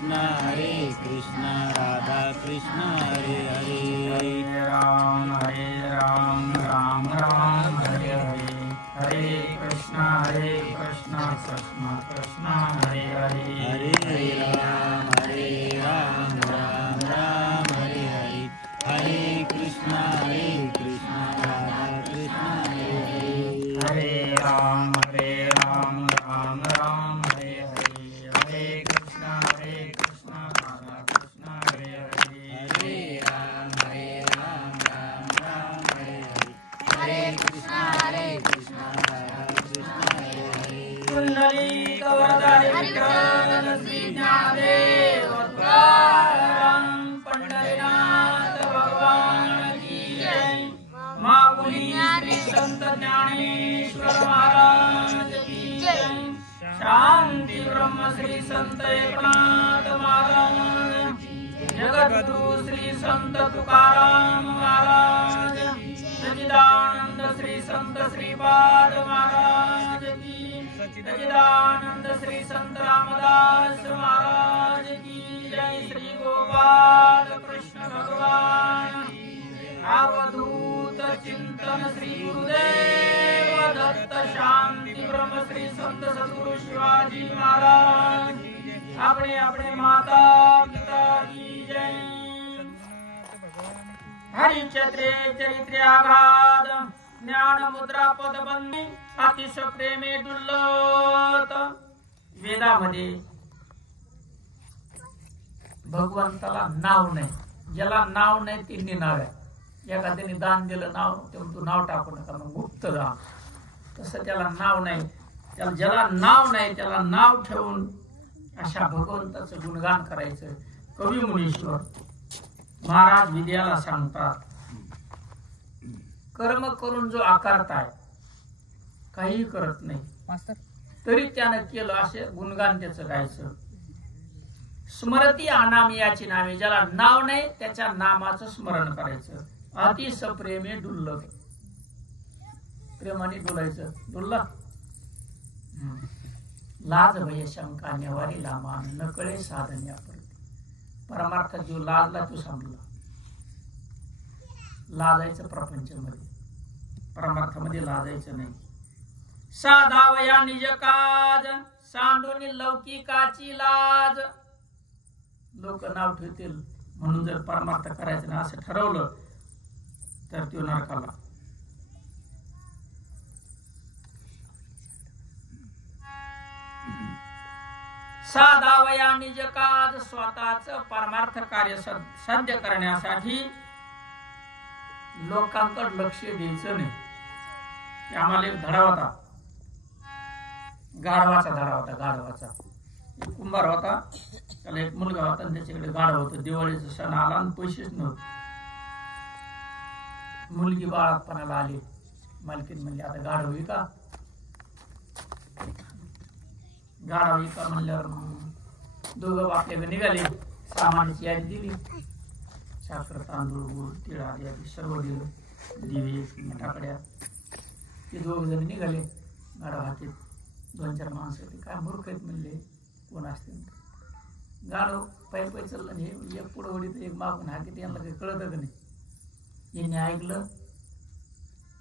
कृष्ण राधा कृष्ण हरे हरे राम राम राम हरे हरे हरे कृष्ण कृष्ण कृष्ण हरे हरे हरे राम राम राम हरे हरे हरे कृष्ण राधा कृष्ण हरे हरे हरे राम राम राम हरे हरे हरे कृष्ण राधा कृष्ण हरे हरे हरे राम राम राम हरे हरे हरे कृष्ण राधा कृष्ण हरे हरे कुंडलीक वरदारी विठ्ठल श्री ज्ञानदेव तुकाराम पंढरीनाथ भगवान की जय। माऊली श्री संत ज्ञानेश्वर महाराज की जय। शांती ब्रह्म श्री संत एकनाथ महाराज, जगद्गुरु श्री संत तुकाराम महाराज, सच्चिदानंद श्री संत श्रीपाद महाराज की, सच्चिदानंद श्री संत रामदास महाराज की जय। श्री गोपाल कृष्ण भगवान, अवधूत चिंतन श्री गुरुदेव दत्त। शांति ब्रह्म श्री संत सद्गुरु शिवाजी महाराज, अपने अपने माता पिता की जय। हरिचत्रे चरित्रे आघात, ज्ञान मुद्रा पदबंदी, अतिशय प्रेमे डुल्लत। वेदामध्ये भगवंताला नाव नाही, ज्याला नाव नाही ते निनाव आहे. एखाद्याने दान दिलं नाव, तेव्हा तू नाव टाकू नका, मग गुप्त दान. तसं त्याला नाव नाही, त्याला ज्याला नाव नाही त्याला नाव ठेवून अशा भगवंताचं गुणगान करायचं. कवी मुनीश्वर महाराज विद्याला सांगतात, कर्म करून जो आकारताय, काही करत नाही तरी त्यानं केलं असे गुणगान त्याचं गायचं. स्मरती अनामी याची नावे, ज्याला नाव नाही त्याच्या नामाचं स्मरण करायचं. अतिश प्रेमे डुल्लत, प्रेमाने डुलायचं. डुल्ला लाज भय शंका नेवारी लामान, नकळे साधन्या परती. परमार्थ जो लाजला तो सांगला. लाजायचं प्रपंचामध्ये, परमार्थामध्ये लाजायचं नाही. साधावया निज काज, सांडून लौकिकाची लाज. लोक नाव ठेवतील म्हणून जर परमार्थ करायचं नाही असं ठरवलं तर तो नरकाला. साधावया निज काज, स्वतःच परमार्थ कार्य साध्य करण्यासाठी लोकांकडे लक्ष द्यायचं नाही. आम्हाला एक धडा होता, गाढवाचा धडा होता. गाढवाचा एक कुंभार होता, त्याला एक मुलगा होता आणि त्याच्याकडे गाढव होतं. दिवाळीचा सण आला आणि पैसेच नव्हते. मुलगी बाळापणाला आली, मालकीन म्हणली आता गाढव विका. गाढव विका म्हणल्यावर दोघं आपल्याकडे निघाले. सामानाची यादी दिली, साखर तांदूळ गुळ तिळ आदी सर्व दिलं, दिवे टाकड्या. ते दोघ जण निघाले. गाढव हातीत 2-4 माणसं होती. काय मूर्ख आहेत म्हणले, कोण असते. गाढव पाय पाय चाललं, हे एक पुढं वडीत एक मागून हाकीत. यांना काही कळत का नाही. यांनी ऐकलं.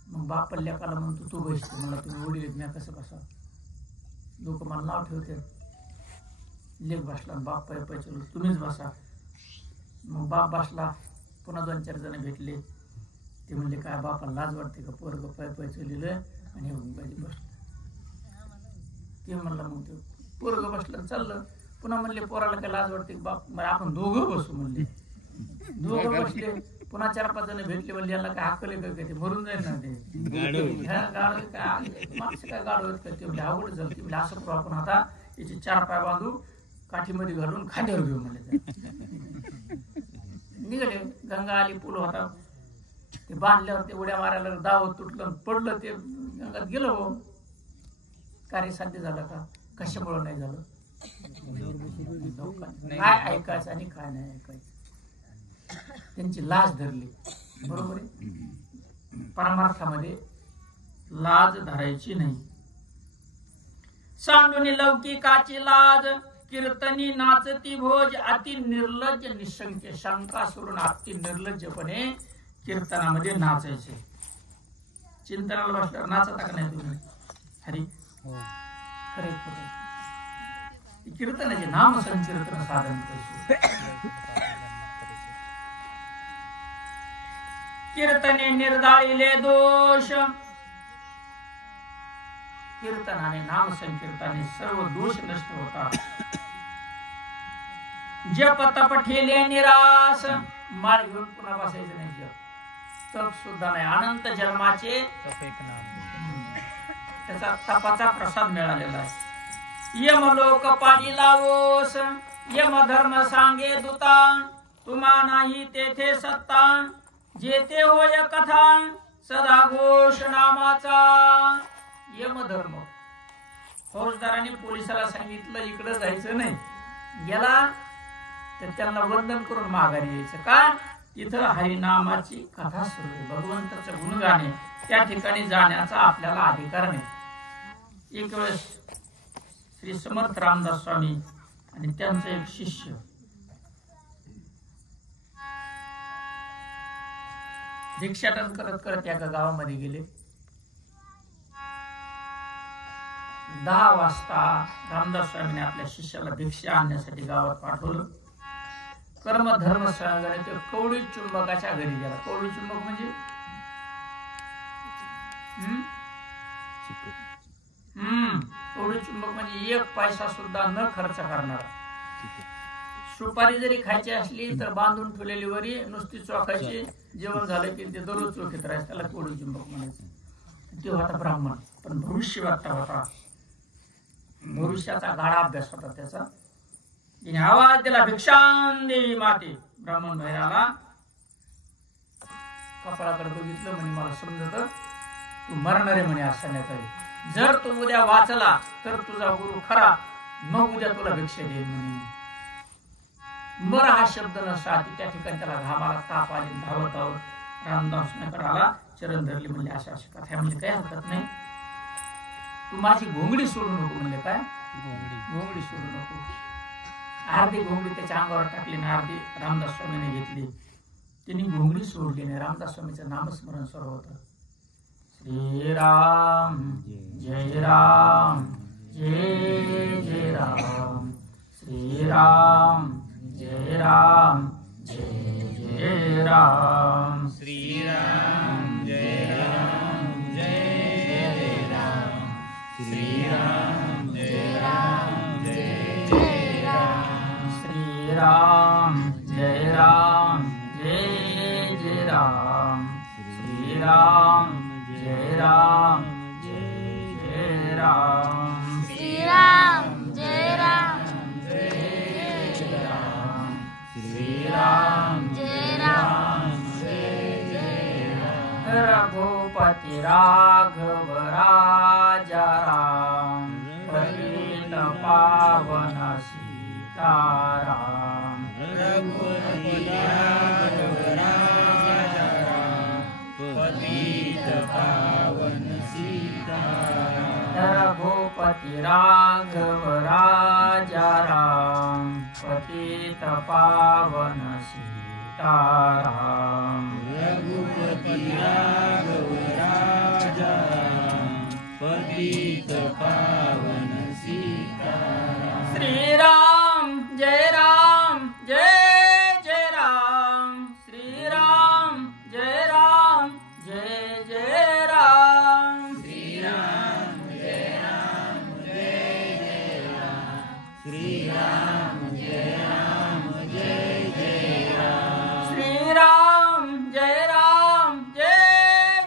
मग बाप लेकाला म्हणतो तू बसतो. मला तुम्ही वडील येत नाही कसं बसा, लोक मला नाव ठेवते. लेक बसला, बाप पाय पाय चालू, तुम्हीच बसा. मग बाप बसला. पुन्हा 2-4 जण भेटले. ते म्हणले काय बापाला लाज वाटते का, पोरग पाय पाय चाललेलं आणि बसलं. ते म्हणलं मग ते पोरग बसलं चाललं. पुन्हा म्हणले पोराला काय लाज वाटते बाप, मग आपण दोघं बसू म्हणले. दोघं बसले. पुन्हा 4-5 जण भेटले. म्हणले याला काय हाकले का, ते मरून जाईल ना ते गाढव काय माणसं काय गाढव आहेत का. ते म्हणजे अवघड झालं. ते म्हणजे असं करू आपण, आता याचे 4 पाय बांधू, काठीमध्ये घालून खांद्यावर घेऊ म्हणले. निघाले. गंगा आली, पूल होता. ते बांधल्यावर ते उड्या मारायला दावत तुटलं, पडलं. ते गंगात गेलं. हो कार्य साध्य झालं का, कशामुळे नाही झालं. काय ऐकायचं आणि काय नाही ऐकायचं, त्यांची लाज धरली. बरोबर आहे. परमार्थामध्ये लाज धरायची नाही. सांडून लौकिकाची लाज, कीर्तनी नाचती भोज अति निर्लज्ज निशंक शंका सोडून अति निर्लज्जपणे कीर्तनामध्ये नाचायचे. चिंतनाला बसल्यावर नाचता का नाही तुम्ही? हरी खरे खोटे कीर्तनाचे नाम संकीर्तन साधन कीर्तने निर्दाळिले दोष. कीर्तनाने नाम संकीर्तनाने सर्व दोष नष्ट होतात. जप तप ठेले निराश. मार घेऊन पुन्हा बसायचं नाही. जप तप सुद्धा नाही. अनंत जन्माचे त्याचा तपाचा प्रसाद मिळालेला आहे. यम लोक पाळी लावोस. यम धर्म सांगे दूता. तुम्हा नाही तेथे सत्ता. जेथे होय कथा सदा घोष नामाचा. यमधर्म फौजदारांनी पोलिसाला सांगितलं इकडे जायचं नाही. गेला तर त्यांना वंदन करून माघारी यायचं. का? तिथं हरिनामाची कथा सुरू आहे. भगवंताचं गुणगान आहे. त्या ठिकाणी जाण्याचा आपल्याला अधिकार नाही. एक वेळेस श्री समर्थ रामदास स्वामी आणि त्यांचा एक शिष्य भिक्षाटन करत करत एका गावामध्ये गेले. 10 वाजता रामदास स्वामीने आपल्या शिष्याला भिक्षा आणण्यासाठी गावात पाठवलं. कर्म धर्म संघाने ते कवडी चुंबकाच्या घरी गेला. कवडी चुंबक म्हणजे कवडी चुंबक म्हणजे 1 पैसा सुद्धा न खर्च करणार. सुपारी जरी खायची असली तर बांधून ठेवलेली वरी नुसती चोखायची. जेवण झालं की ते दररोज चोखीत राहायचं. त्याला कवडी चुंबक म्हणायचं. ते होता ब्राह्मण. पण भविष्यवक्ता होता. भविष्याचा गाढा अभ्यास होता त्याचा. तिने आवाज दिला भिक्षां देवी माते. ब्राह्मण बाहेर कपाळाकडे बघितलं. म्हणे मला समजत तू मरणार आहे म्हणे आज संध्याकाळी. जर तू उद्या वाचला तर तुझा गुरु खरा. मग उद्या तुला भिक्षा देईल म्हणे. मर हा शब्द नसता. त्या ठिकाणी त्याला घामाला ताप आले. धावत धावत रामदासकडे आला. चरण धरले. म्हणजे अशा अशा कथा म्हणजे काही हरकत नाही. तू माझी घोंगडी सोडू नको म्हणले. काय घोंगडी सोडू नको. अर्धी घोंगडी त्याच्या अंगावर टाकली ना अर्धी रामदास स्वामीने घेतली. त्यांनी घोंगडी सोडली नाही. रामदास स्वामीचं नामस्मरण सर्व होतं. श्रीराम जय राम जय जय राम. श्रीराम जय राम जय जय राम. श्रीराम जय राम जय जय राम. श्रीराम जय राम जय जय राम. श्रीराम जय राम जय जय राम. श्रीराम जय राम जय जय राम. श्रीराम जय राम जय जय राम. श्रीराम जय राम जय जय राम. रघुपति राघव राजा राम. पतित पावन सीताराम. रघुपति राघव राजा राम. पतित पावन सीताराम. रघुपति राघव राजा राम. पतित पावन सीताराम. रघुपति राघव राजा राम. पतित पावन सीताराम. श्रीराम जय राम जय जय राम. श्रीराम जय राम जय जय राम. श्रीराम जय राम जय जय राम. श्रीराम जय राम जय जय राम. श्रीराम जय राम जय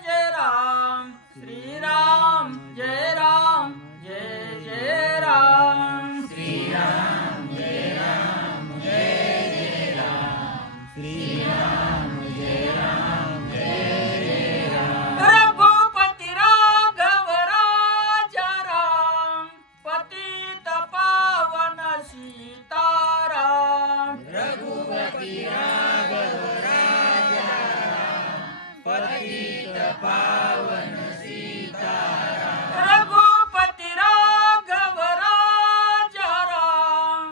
जय राम. श्रीराम जय राम जय जय राम. श्रीराम जय राम जय जय राम. श्रीराम जय राम जय जय राम. रघुपति राघव राजा राम. पतित पावन सीताराम. रघुपति राघव राजा राम. पतित पावन सीताराम. रघुपति राघव राजा राम.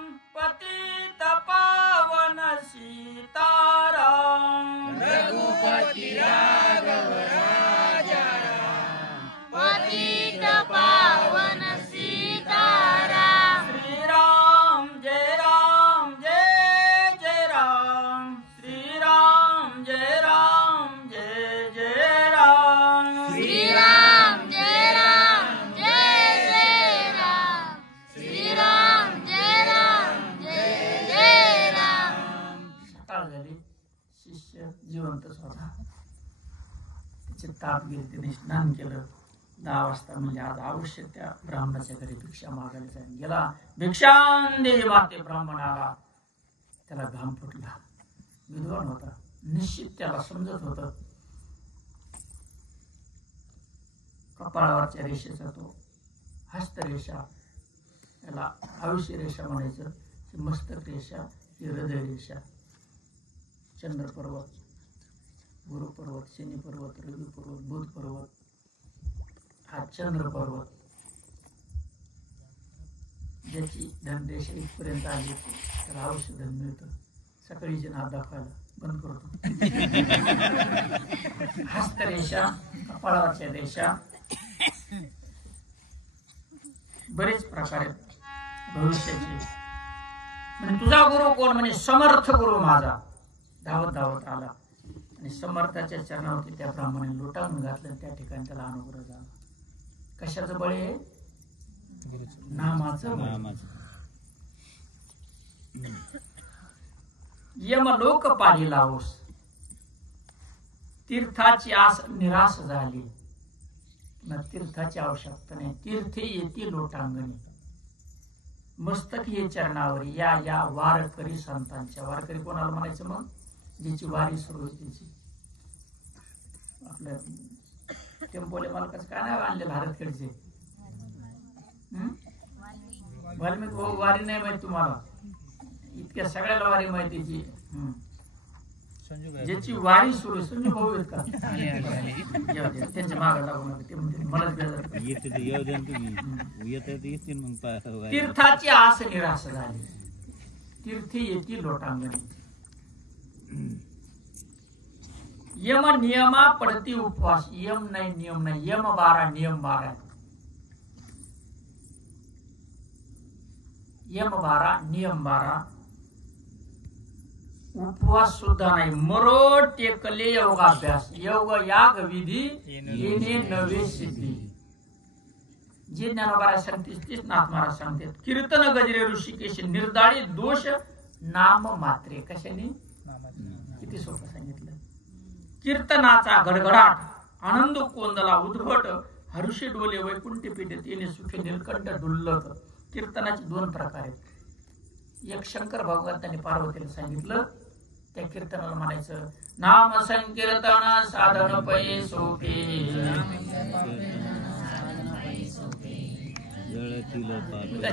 गोपी राघव राजा राम पतित पावन सीताराम श्रीराम जय राम जय जय राम श्रीराम जय राम जय जय राम श्रीराम जय राम जय जय राम श्रीराम जय राम जय जय राम सकाळ झाली शिष्य जिवंतच होता त्याचे ताप गेले त्याने स्नान केलं 10 वाजता म्हणजे आज अवश्य त्या ब्राह्मणाच्या घरी भिक्षा मागायला जाईल गेला भिक्षां दे माते ब्राह्मण आला त्याला घाम फुटला विद्वान होता निश्चित त्याला समजत होत कपाळावरच्या रेषेचा तो हस्तरेषा त्याला आयुष्य रेषा म्हणायचं ही मस्तक रेषा ही हृदय रेषा चंद्र पर्वत गुरु पर्वत शनी पर्वत रवी पर्वत बुध पर्वत हा चंद्र पर्वत ज्याची धनरेषा इथपर्यंत आली त्याला औषध मिळतं सकाळी जे नाव दाखवायला बंद करतो हस्तरेषा कपाळावरच्या रेषा बरेच प्रकार आहेत भविष्याचे म्हणजे तुझा गुरु कोण म्हणे समर्थ गुरु माझा धावत धावत आला आणि समर्थाच्या चरणावरती त्या ब्राह्मणाने लोटांगण घातलं त्या ठिकाणी त्याला अनुग्रह झाला कशाचं बळ आहे नामाचं यमलोक पाली लावोस तीर्थाची आस निराश झाली न तीर्थाची आवश्यकता नाही तीर्थे येती लोटांगणी मस्तक ये चरणावर या या वारकरी संतांच्या वारकरी कोणाला म्हणायचं मग ज्याची वारी सुरू होती त्याची आपल्या टेम्पोले मालकाच काय नाही आणलेलं हरतखेडचे वाल्मिक भाऊ वारी नाही माहिती तुम्हाला इतक्या सगळ्याला वारी माहितीची ज्याची वारी सुरू आहे संजू भाऊ आहेत का त्यांच्या मागे लागून ते म्हणते मलाच तीर्थाची आस निराश झाली तीर्थी येती लोटांगणी यम नियमा पडती उपवास यम नाही नियम नाही यम 12 नियम 12 यम 12 नियम 12 उपवास सुद्धा नाही मरो टेकले योगाभ्यास योग याग विधी येणे नवे सिद्धी जे ज्ञानोबारा सांगते तेच नाथ महाराज सांगतात कीर्तन गजरे ऋषिकेश निर्दाळी दोष नाम मात्रे कशाने किती सोपं सांगितलं कीर्तनाचा गडगडाट आनंद कोंदला उद्भट हर्षी डोले वैकुंठी पीठे तिने सुखे निलकंठ डुल्लत कीर्तनाचे 2 प्रकार आहेत एक शंकर भगवंतांनी पार्वतीला सांगितलं त्या कीर्तनाला म्हणायचं नाम संकीर्तन साधन पै सोपे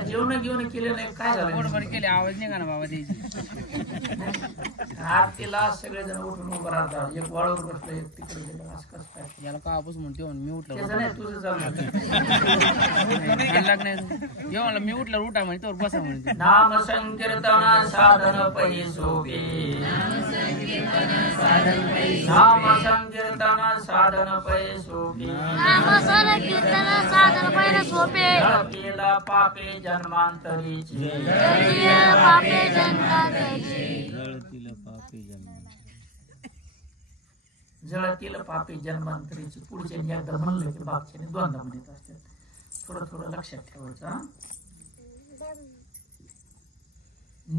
जेवण घेऊन केले नाही काय झालं केले आवाज नाही का ना बाबा त्याची आरतीला सगळेजण उठून उभं राहतात एक वाळूवर बसलं एक तिकडे गेलं असं कसं काय याला का आपस म्हणतो मी उठलो त्याचं नाही तुझं चालू जेव्हा मी उठलं उठा म्हणे तर बसा म्हणे नाम संकीर्तन साधन पै सोपे नाम संकीर्तन साधन पै सोपे नाम संकीर्तन साधन पै सोपे केला पापे जन्मांतरीचे पापे जन्मांतरीचे जळतील पापी जन्मांतरीची पुढचे एकदा म्हणलं की बागच्याने 2दा म्हणत असतात थोडं थोडं लक्षात ठेवायचं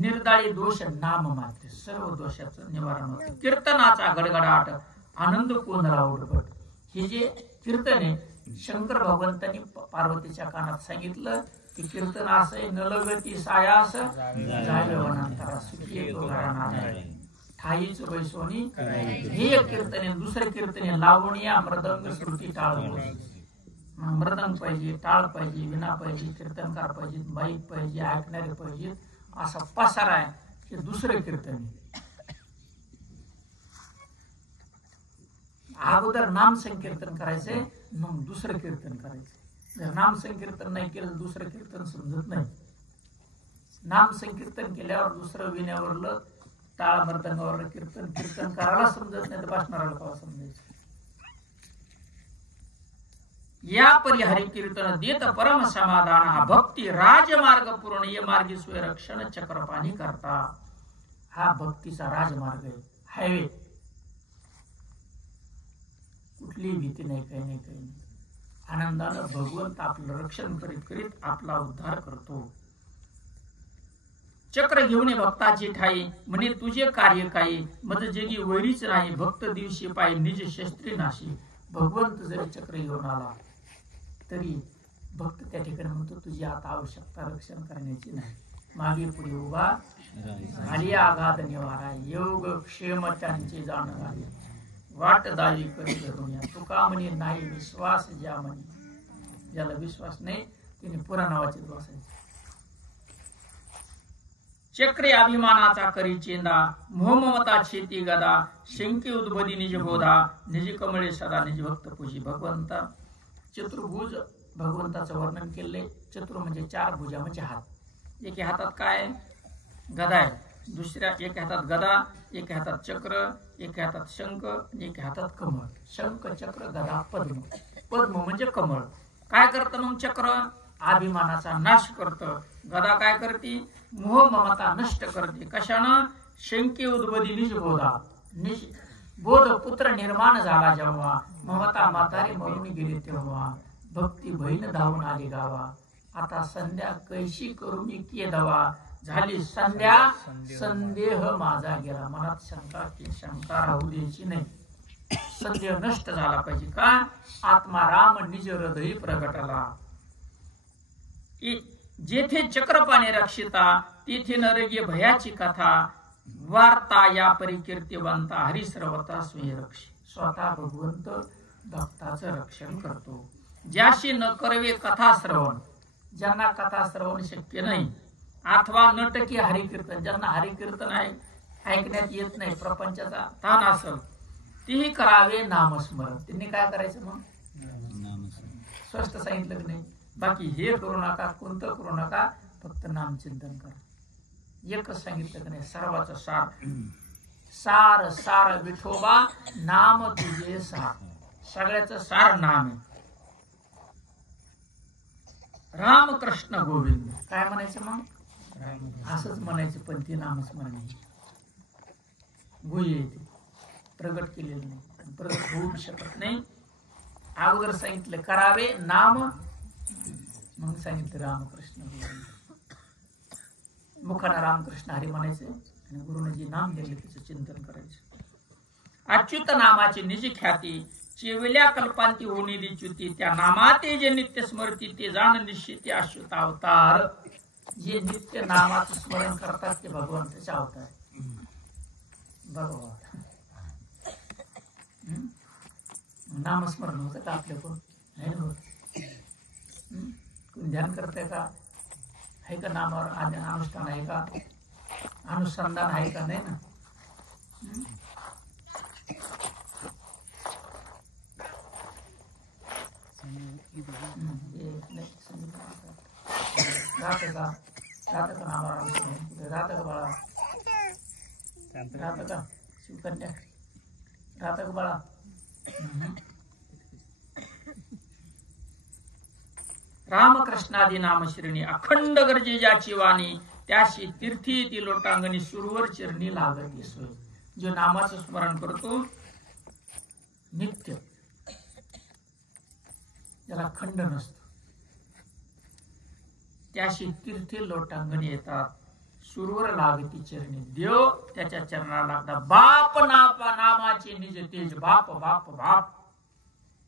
निर्दाळी दोष नाम मात्र सर्व दोषाचं निवारण होतं कीर्तनाचा गडगडाट आनंद कोंदला उडपट हे जे कीर्तन आहे शंकर भगवंतांनी पार्वतीच्या कानात सांगितलं की कीर्तन असं नलगती सायास झालं वनांतरा सुखी येतो घराणा ठाईच वैसोनी हे एक कीर्तने दुसरे कीर्तने लावणीया मृदंग श्रुती टाळ मृदंग पाहिजे टाळ पाहिजे विना पाहिजे कीर्तनकार पाहिजे बाईक पाहिजे ऐकणारे पाहिजे असा पसारा आहे हे दुसरे कीर्तने अगोदर नाम संकीर्तन करायचे मग दुसरं कीर्तन करायचं जर नाम संकीर्तन नाही केलं दुसरं कीर्तन समजत नाही नाम संकीर्तन केल्यावर दुसरं विण्यावरलं टाळ मृदंगावर कीर्तन कीर्तन करायला समजत नाही तर बसणाऱ्याला कवा समजायचं. या परिहरी कीर्तन देत परम समाधान हा भक्ती राजमार्ग पूर्ण ये मार्गी सोय रक्षण चक्रपाणी करता. हा भक्तीचा राजमार्ग आहे, हायवे. कुठलीही भीती नाही, काही नाही, काही नाही. आनंदानं भगवंत आपलं रक्षण करीत करीत आपला उद्धार करतो. चक्र घेऊन भक्ताची ठाई म्हणे तुझे कार्य काही मज जगी वैरीच नाही भक्त दिवशी पाय निज शस्त्री नाशी. भगवंत जरी चक्र घेऊन आला तरी भक्त त्या ठिकाणी म्हणतो तुझी आता आवश्यकता रक्षण करण्याची नाही. मागे पुढे उभा झाली आघात निवारा योग क्षेम त्यांचे जाण झाले वाट दावी करी धरून या. तुका म्हणे नाही विश्वास ज्या म्हणे, ज्याला विश्वास नाही तिने पुरा नावाचे बसायचे. चक्रे अभिमानाचा करी चेंदा मोहममता शेती गदा शंके उद्भदी निज बोधा निज कमळे सदा निज भक्त पूजी. भगवंता चतुर्भुज भगवंताचं वर्णन केले. चतुर म्हणजे चार भुजा म्हणजे हात. एका हातात काय गदा आहे, दुसऱ्या एका हातात गदा, एका हातात चक्र, एका हातात शंख, एका हातात कमळ. शंख चक्र गदा पद्म. पद्म म्हणजे कमळ. काय करतं मग चक्र? अभिमानाचा नाश करतं. गदा काय करते? मोह ममता नष्ट करते. कशानं? शंके उद्भदी निज बोधा. निज बोध पुत्र निर्माण झाला जेव्हा ममता म्हातारी मरून गेली तेव्हा भक्ती बहीण धावून आली गावा. आता संध्या कैशी करू मी के दवा झाली संध्या संदेह माझा गेला. मनात शंका की शंका राहू द्यायची नाही. संदेह नष्ट झाला पाहिजे. का? आत्मा राम निज हृदयी प्रगटला. जेथे चक्रपाणे रक्षिता तेथे नरगे भयाची कथा वार्ता या परिकीर्तिवंता हरिश्रवता स्वयंरक्षी. स्वतः भगवंत भक्ताचं रक्षण करतो. ज्याशी न करवे कथा श्रवण, ज्यांना कथा श्रवण शक्य नाही, अथवा नटकी हरिकीर्तन, ज्यांना हरिकीर्तन ऐकण्यात येत नाही, प्रपंचाचा ताण असेल, तेही करावे नामस्मरण. त्यांनी काय करायचं मग? स्वस्त सांगितलं नाही. बाकी हे करू नका, कोणतं करू नका, फक्त नामचिंतन करा. एकच सांगितलं का नाही? सर्वाचं सार. सार सार विठोबा नाम तुझे सार. सगळ्याचं सार नाम आहे. रामकृष्ण गोविंद. काय म्हणायचं मग? असंच म्हणायचं. पण ते नामस्मरण गुह्य येते, प्रगट केलेलं नाही, प्रगट होऊ शकत नाही. अगोदर सांगितलं करावे नाम, मग सांगितलं रामकृष्ण गोविंद. मुखानं रामकृष्ण हरी म्हणायचे आणि गुरुने जे नाम दिले त्याचं चिंतन करायचं. अच्युत नामाची निज ख्याती चेवल्या कल्पांती होणी च्युती त्या नामाते जे नित्य स्मरती ते जाण निश्चित अच्युत अवतार. जे नित्य नामाचं स्मरण करतात ते भगवंताचे अवतार. भगवान नामस्मरण होतं का आपल्याकडून? नाही होत. कोण ध्यान करताय का? आहे का? नामावर अनुष्ठान आहे का? अनुसंधान आहे का? नाही ना. राहतं का? राहतं का नामावर? राहतं का बाळा? राहतं का शिवकन्या? राहतं का बाळा? रामकृष्णादी नाम श्रेणी अखंड गरजे ज्याची वाणी त्याशी तीर्थी ती लोटांगणी सुरवर चरणी लागती सोय. जो नामाचं स्मरण करतो नित्य, त्याला खंड नसतो, त्याशी तीर्थी लोटांगणी येतात, सुरवर लागती चरणी. देव त्याच्या चरणाला लागतात. बाप नामाचे निज तेज. बाप बाप बाप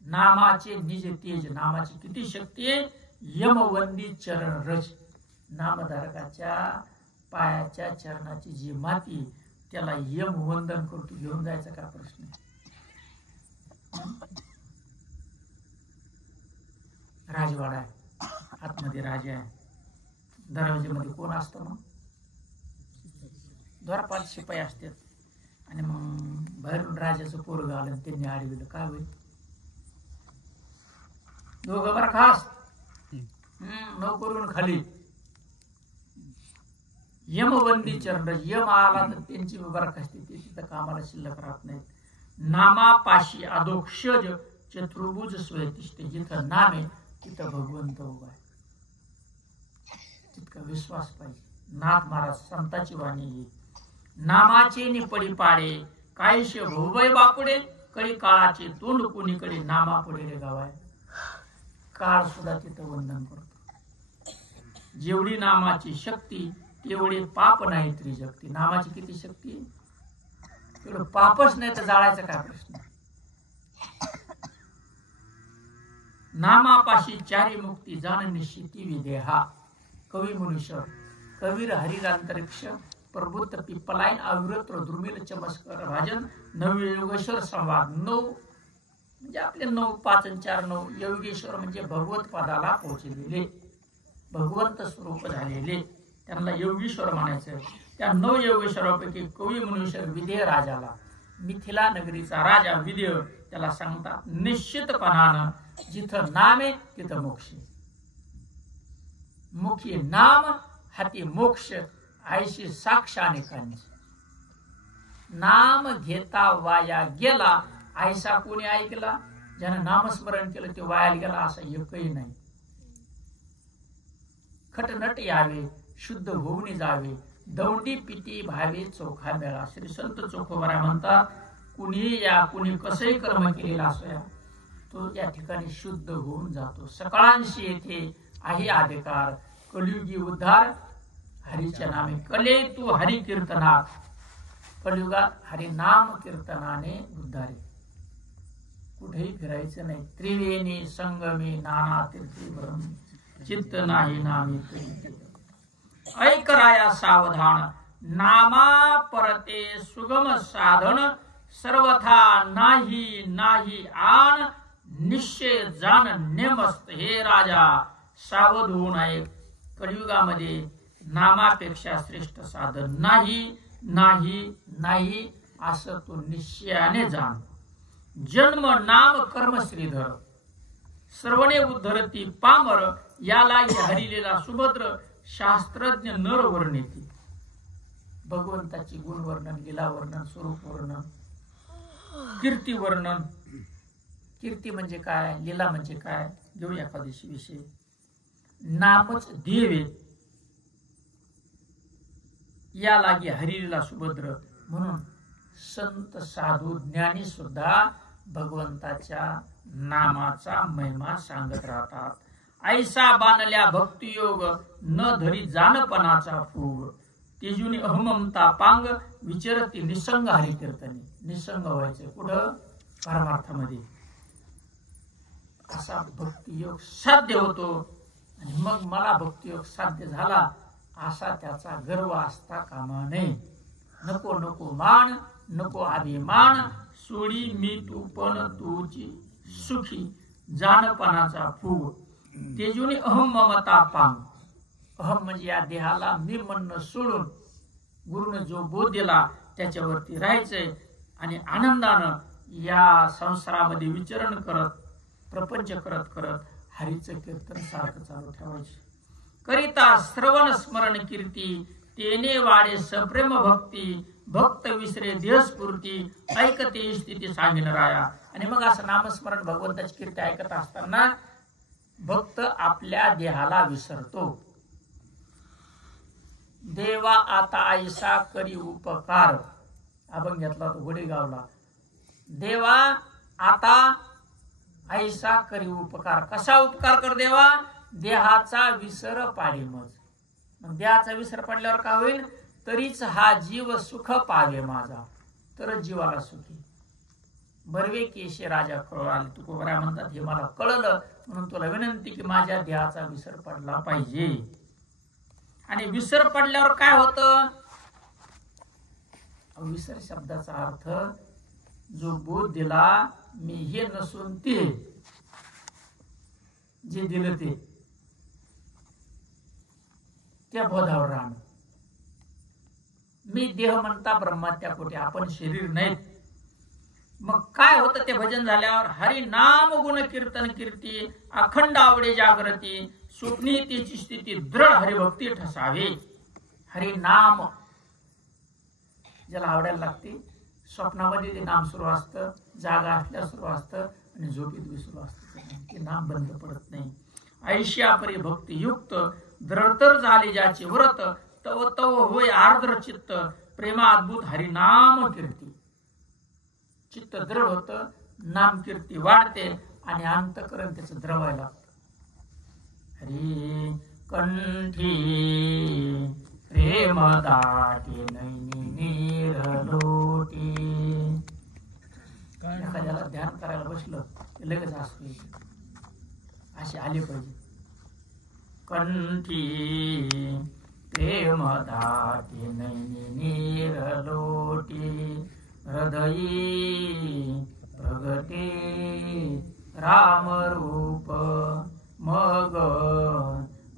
नामाचे निज तेज. नामाची किती शक्ती आहे? यमवंदी चरण रज. नामधारकाच्या पायाच्या चरणाची जी माती त्याला यम वंदन करतो. घेऊन जायचा का प्रश्न? राजवाडा आहे, आतमध्ये राजा आहे. दरवाजेमध्ये कोण असतं? मग द्वारपाल शिपाई असतात. आणि मग बाहेरून राजाचं पोरग आलं त्यांनी आडविलं, काय होईल? दोघं बरं खास नोकरून खाली. यमबंदी चरण, यम आला तर त्यांची बरखास्ती, ते तिथं कामाला शिल्लक राहत नाहीत. नामापाशी अधोक्षज चतुर्भुज स्वयतिष्ठ, जिथं नाम आहे तिथं भगवंत उभा आहे. तितका विश्वास पाहिजे. नाथ महाराज संताची वाणी आहे. नामाचे निपडी पाडे कायश भोवय बापुडे, कळी काळाचे तोंड कुणीकडे, नामा पुढे रे गावाय. काळ सुद्धा तिथं वंदन करतो. जेवढी नामाची शक्ती तेवढे पाप नाही त्रिशक्ती. नामाची किती शक्ती, तेवढं पापच नाही तर जाळायचा काय प्रश्न. नामापाशी चारी मुक्ती जाण निश्चिती विदेहा. कवी मनुष्य कवीर हरिरांतरिक्ष प्रबुद्ध पिप्पलाईन अविरत दुर्मिल चमस्कर भाजन नवे योगेश्वर संवाद. 9 म्हणजे आपले 9 5 आणि 4 9 योगेश्वर म्हणजे भगवत पदाला पोहोचलेले, भगवंत स्वरूप झालेले, त्यांना योगेश्वर म्हणायचं. त्या 9 योगेश्वरापैकी कवी मनुष्य विदेह राजाला, मिथिला नगरीचा राजा विदेह, त्याला सांगतात निश्चितपणानं जिथं नाम आहे तिथं मोक्ष. मुखी नाम हाती मोक्ष, आयशी साक्षाने कांची. नाम घेता वाया गेला ऐसा कोणी ऐकला, ज्यानं नामस्मरण केलं ते वाया गेला असं एकही नाही. खटनट यावे शुद्ध होऊन जावे, दौंडी पिटी भावे चोखा मेळा. श्री संत चोखोबरा म्हणतात, कुणी या कुणी कसंही कर्म केलेला असो तो या ठिकाणी शुद्ध होऊन जातो. सकाळांशी येथे आहे अधिकार, कलियुगी उद्धार हरीच्या नामे. कले तू हरी कीर्तनात, कलियुगात हरी नाम कीर्तनाने उद्धारे. कुठेही फिरायचं नाही. त्रिवेणी संगमी नाना तीर्थी भरम, चित्त नाही नामी तरी. ऐकराया सावधान, नामा परते सुगम साधन, सर्वथा नाही नाही आण, निश्चय जाण नेमस्त. हे राजा सावध होऊन ऐक, कलियुगामध्ये नामापेक्षा श्रेष्ठ साधन नाही नाही नाही असं तू निश्चयाने जाण. जन्म नाम कर्म श्रीधर, श्रवणे उद्धरती पामर, याला हरिलेला सुभद्र, शास्त्रज्ञ नर वर्णिती. भगवंताची गुणवर्णन, लीला वर्णन, स्वरूप वर्णन, कीर्ती वर्णन. कीर्ती म्हणजे काय, लीला म्हणजे काय, घेऊ एकादशी विषय. नामच देवे, या लागी हरिलीला सुभद्र. म्हणून संत साधू ज्ञानी सुद्धा भगवंताच्या नामाचा महिमा सांगत राहतात. ऐसा बाणल्या भक्तियोग, न धरी जानपणाचा फूग, तेजुनी अहममता पांग, विचरती निसंग हरिकीर्तनी. निसंग व्हायचं कुठं, परमार्थामध्ये. असा भक्तियोग साध्य होतो. आणि मग मला भक्तियोग साध्य झाला असा त्याचा गर्व असता कामा नये. नको नको मान, नको अभिमान, सोडी मी तू पण तूची सुखी, जानपणाचा फूग, तेजुनी अहम ममता पांग. अहम म्हणजे या देहाला मी म्हणणं सोडून गुरुने जो बोध दिला त्याच्यावरती राहायचंय आणि आनंदानं या संसारामध्ये विचरण करत, प्रपंच करत करत हरीचं कीर्तन सारखं चालू ठेवायचं. करिता श्रवण स्मरण कीर्ती, तेने वाढे सप्रेम भक्ती, भक्त विसरे देहस्फूर्ती, ऐकते स्थिती सांगिन राया. आणि मग असं नामस्मरण भगवंताची कीर्ती ऐकत असताना भक्त आपल्या देहाला विसरतो. देवा आता ऐसा करी उपकार, आपण घेतला तो गोडेगावला. देवा आता ऐसा करी उपकार. कसा उपकार कर देवा, देहाचा विसर पाडे. मग देहाचा विसर पडल्यावर काय होईल, तरीच हा जीव सुख पावे माझा, तर जीवाला सुखी. बर्वे केशे राजा कळाले. तुकोबरा म्हणतात, हे मला कळलं म्हणून तुला विनंती की माझ्या देहाचा विसर पडला पाहिजे. आणि विसर पडल्यावर काय होतं, विसर शब्दाचा अर्थ जो बोध दिला मी हे नसून ते, जे दिलं ते त्या बोधावर राहणं. मी देह म्हणता ब्रह्मात्या कोटी, आपण शरीर नाहीत. मग काय होतं ते भजन झाल्यावर, हरी नाम गुण कीर्तन कीर्ती, अखंड आवडे जागृती, स्वप्नी त्याची स्थिती दृढ हरिभक्ती ठसावे. हरी नाम ज्याला आवडायला लागते, स्वप्नामध्ये ते नाम सुरू असतं, जागा असल्या सुरू असतं आणि झोपेत बी सुरू असतं. ते नाम बंद पडत नाही. ऐश्यापरी भक्ती युक्त दृढतर झाले ज्याचे व्रत, तव तव होय आर्द्र चित्त प्रेमा अद्भुत हरी नाम कीर्ती. चित्त दृढ होत, नाम कीर्ती वाढते आणि अंतःकरण त्याचं द्रवायला लागतं. हरी कंठी प्रेम दाटी नैनी नीर लोटी. एखाद्याला ध्यान करायला बसलं की लगेच असतो असे आले पाहिजे. कंठी प्रेम दाटी नैनी नीर लोटी, हृदयी प्रगटे राम रूप मग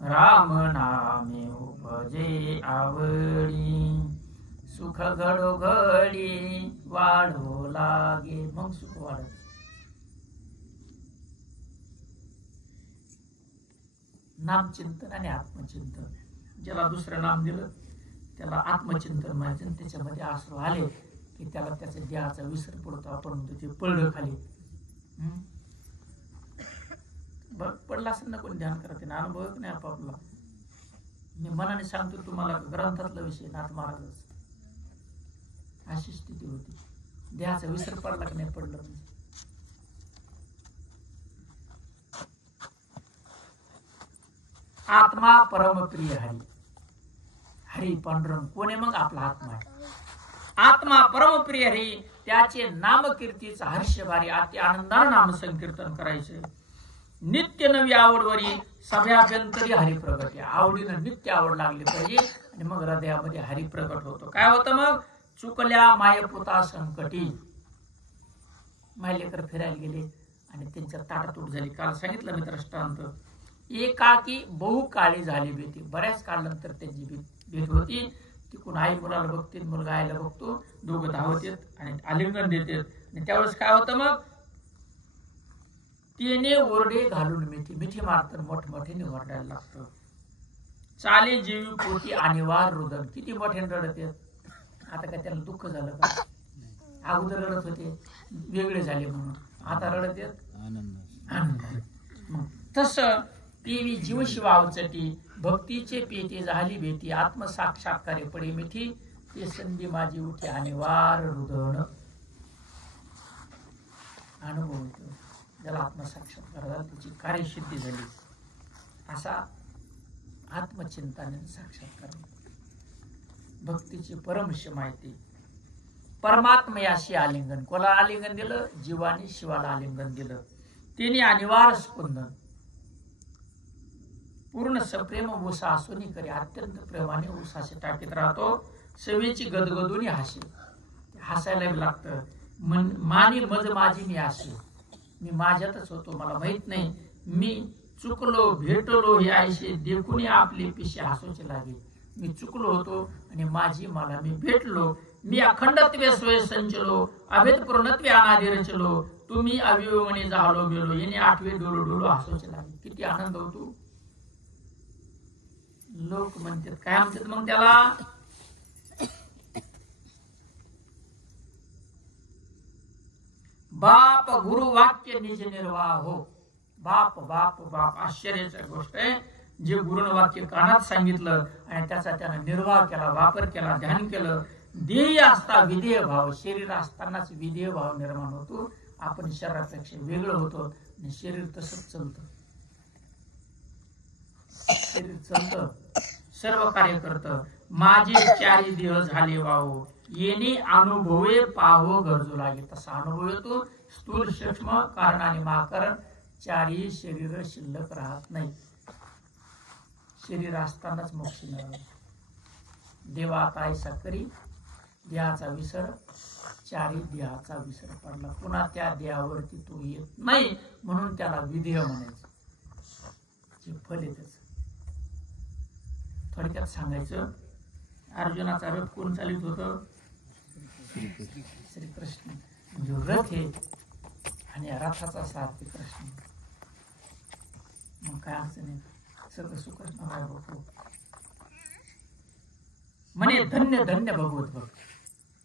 राम नामे उपजे आवडी. सुख घडोघडी वाढो लागे, मग सुख वाढत. नामचिंतन आणि आत्मचिंतन. ज्याला दुसरं नाम दिलं त्याला आत्मचिंतन म्हणायचं. त्याच्यामध्ये आसरू आले की त्याला त्याच्या देहाचा विसर पडतो. आपण म्हणतो ते पडलं खाली. पडला असेल ना कोणी ध्यान करते ना, अनुभव नाही आपापला. मी मनाने सांगतो तुम्हाला, ग्रंथातला विषय नाथ महाराज अशी स्थिती होती. देहाचा विसर पडला की नाही पडलं. आत्मा परमप्रिय हरी. हरी पांडुरंग कोणी? मग आपला आत्मा आहे. आत्मा परमप्रिय हरी, त्याचे नामकीर्तीचा हर्ष भारी अति आनंदाने नाम संकीर्तन करायचे. नित्य नवी आवडवरी सभ्याभ्यंतरी हरी प्रगट. आवडीनं नित्य आवड लागली पाहिजे आणि मग हृदयामध्ये हरी प्रगट होतो. काय होतं मग? चुकल्या मायपुता संकटी. मायलेकर फिरायला गेले आणि त्यांच्या ताटातूट झाली. काल सांगितलं मी दृष्टांत. एकाकी बहु काळी झाली भीती. बऱ्याच काळानंतर त्यांची भेट होती. तिकडून आई मुलाला बघते, मुलगा आईला बघतो, दोघं धावत येत आणि आलिंगन देतात. आणि त्यावेळेस काय होतं मग? तिने ओरडे घालून मिठी मिठी मारतर मोठमोठ्याने ओरडायला लागतं. चाले जीवी पोटी अनिवार्य रुदन. किती मोठ्याने रडत येत. आता काय त्याला दुःख झालं का? अगोदर रडत होते वेगळे झाले म्हणून, आता रडत येत आनंद. तस टीव्ही जीवशिवा अवचटी, भक्तीचे पेटे झाली भेटी, आत्मसाक्षात्कारे पडे मिठी, ते संधी माझी उठे अनिवार्य रुदन. अनुभव होतो ज्याला आत्मसाक्षात्कार झाला, त्याची कार्यसिद्धी झाली. असा आत्मचिंतनाने साक्षात्कार. भक्तीची परमश माहिती. परमात्मयाशी आलिंगन. कोणाला आलिंगन दिलं? जीवाने शिवाला आलिंगन दिलं. तिने अनिवार्य स्पंदन. पूर्ण सप्रेम उसा असूनी करे, अत्यंत प्रेमाने उसाशी टाकीत राहतो. सवेची गदगदुनी हासे. हसायला लागतं. मानी मज माझी मी असे. मी माझ्यातच होतो, मला माहित नाही. मी चुकलो भेटलो हे आयशे, देखून आपली पिशे हसूचे लागे. मी चुकलो होतो आणि माझी मला मी भेटलो. मी अखंडत्वे स्वय संचलो, अभेद पूर्णत्वे अनादि रचलो. तुम्ही अवियोमने झालो गेलो, याने आठवे डोळू डोळू हसूचे लागे. किती आनंद होतो. लोक म्हणतात काय म्हणतात मग त्याला? बाप गुरु वाक्य निज निर्वाह हो. बाप बाप बाप. आश्चर्याची गोष्ट आहे. जे गुरुनं वाक्य कानात सांगितलं आणि त्याचा त्यानं निर्वाह केला, वापर केला, ध्यान केलं. ध्येय असता विधेय भाव. शरीर असतानाच विधेय भाव निर्माण होतो. आपण शरीरापेक्षा वेगळं होतो आणि शरीर तसंच चालतं. शरीर चालतं, सर्व कार्य करतं. माझे चारी देह झाले वाहो, येणे अनुभवे पाहो गरजू लागे. तसा अनुभव येतो. स्थूल सूक्ष्म कारण आणि महाकारण चारही शरीर शिल्लक राहत नाही. शरीर असतानाच मोक्ष मिळाला. देवात ऐसा करी देहाचा विसर, चारी देहाचा विसर पडला. पुन्हा त्या देहावरती तो येत नाही, म्हणून त्याला विधेय म्हणायचं. जे फल आहे त्याच. थोडक्यात सांगायचं, अर्जुनाचा रथ कोण चालित होतं? श्रीकृष्ण. जो रथ आहे आणि रथाचा सारथी कृष्ण. मग काय अडचण आहे? सगळं सुकृष्ण होतो. म्हणे धन्य धन्य भगवत भक्त.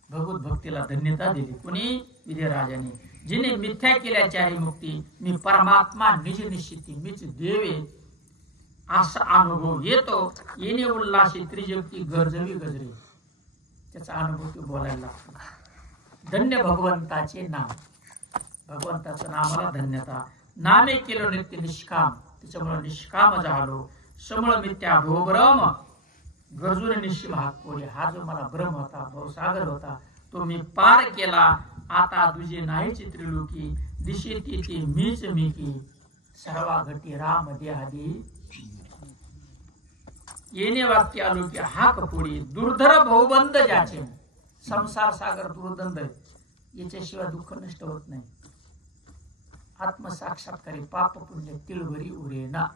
भगवत भक्तीला धन्यता दिली कुणी? विधिराजाने. जिने मिथ्या केल्याच्याही मुक्ती, मी परमात्मा निज निश्चिती, मीच देवे असा अनुभव येतो. येणे उल्हासी त्रिजगती गरजवी गजरे. त्याचा अनुभव तो बोलायला लागतो. धन्य भगवंताचे नाम, भगवंताचं नामाला धन्यता. नामे केलो नित्य निष्काम, त्याच्यामुळे निष्काम झालो. समळ मिथ्या भोभ्रम, गरजून निश्चिम हात पोळे. हा जो मला भ्रम होता, भवसागर होता, तो मी पार केला. आता तुझे नाही चित्रिलोकी, दिशे ती मीच मी की. सर्वा घटी राम देहादी, येणे वाक्य आलो की हा कपुडी. दुर्धर भवबंद ज्याचे, संसार सागर दुर्दंड, याच्याशिवाय दुःख नष्ट होत नाही. आत्मसाक्षात्कारी पाप पुण्य तिळभरी उरेना.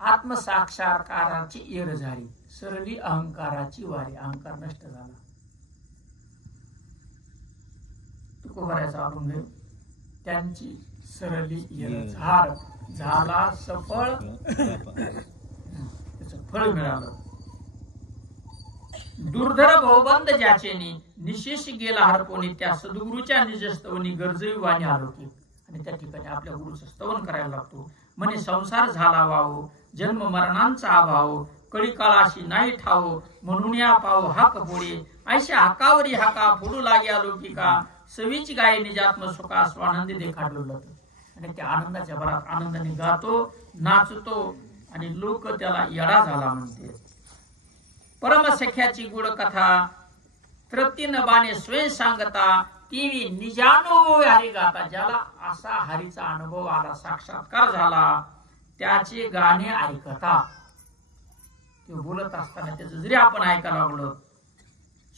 आत्मसाक्षात्काराची येर झाली, सरली अहंकाराची वारी. अहंकार नष्ट झाला. तुकोबाराचा अभंग, त्यांची सरली येर झाड, झाला सफळ, त्याचं फळ मिळालं. दुर्धर भवबंद ज्याचेनी, निशेष गेला हरपोनी. त्या सद्गुरूच्या निजस्तवनी गरजवी वाणी आलोकी. आणि त्या ठिकाणी आपल्या गुरुचं स्तवन करायला लागतो. म्हणे संसार झाला वाहो, जन्म मरणांचा अभाव. कळी काळाशी नाही ठाव, म्हणून या पाव हा कपोळे. ऐशा हाकावरी हाका, फोडू लागे अलौकिका. सवीची गाय निजात्म सुखा, स्वानंदी देखा डोलत. आणि त्या आनंदाच्या भरात आनंदाने गातो, नाचतो, आणि लोक त्याला येडा झाला म्हणते. परमसख्याची गुड कथा, तृप्तीन बाणे स्वयं सांगता. ती निजानुभव हरी गाता. ज्याला असा हरीचा अनुभव आला, साक्षात्कार झाला, त्याचे गाणे ऐकता. ते बोलत असताना त्याचं जरी आपण ऐकायला लागलो,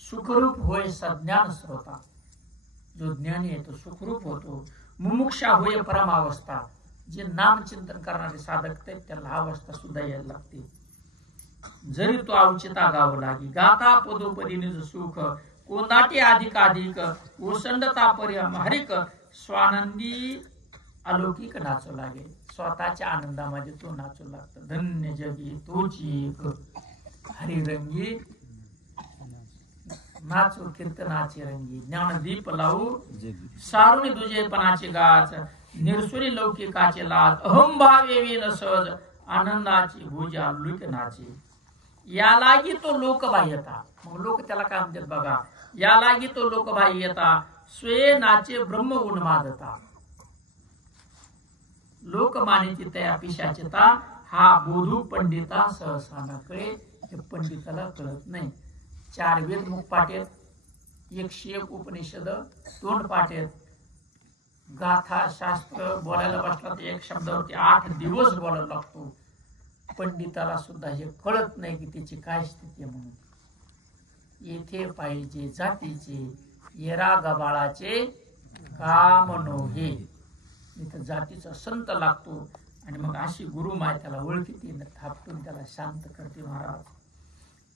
सुखरूप होय सज्ञान श्रोता. जो ज्ञानी आहे तो सुखरूप होतो. मुमुक्षा होय परमावस्था. जे नामचिंतन करणारे साधक आहेत त्याला अवस्था सुद्धा यायला लागते. जरी तो अवचिता गाव लागी, गाता पदोपदी निज सुख. कोंदाटे अधिकाधिक, ओसंडता परिहम हरिक. स्वानंदी अलौकिक नाचू लागे. स्वतःच्या आनंदामध्ये तो नाचू लागतो. धन्य जगी तोची एक, हरिरंगी नाचू कीर्तनाचे रंगी. ज्ञानदीप लावू सारुणी दुजेपणाचे गाच. निर्सुरी लौकिकाचे लाज. अहंभावे विन सहज, आनंदाची भुजा लुक नाचे. या लागी तो लोकबाह्यता. मग लोक त्याला काय म्हणतात बघा. या लागी तो लोकबाह्यता, स्वे नाचे ब्रह्म उन्मादता. लोकमानेची तया पिशाचिता. हा बोधू पंडिता सहसा न कळे. हे पंडिताला कळत नाही. 4 वेद मुख पाठेत, 101 उपनिषद तोंड पाठेत. गाथा शास्त्र बोलायला बसला तर 1 शब्दावरती 8 दिवस बोलायला लागतो. पंडिताला सुद्धा हे कळत नाही की त्याची काय स्थिती आहे म्हणून. येथे पाहिजे जातीचे, येरा गबाळाचे काम नोहे. इथं जातीचा संत लागतो. आणि मग अशी गुरुमाय त्याला ओळखीती, थापटून त्याला शांत करते महाराज.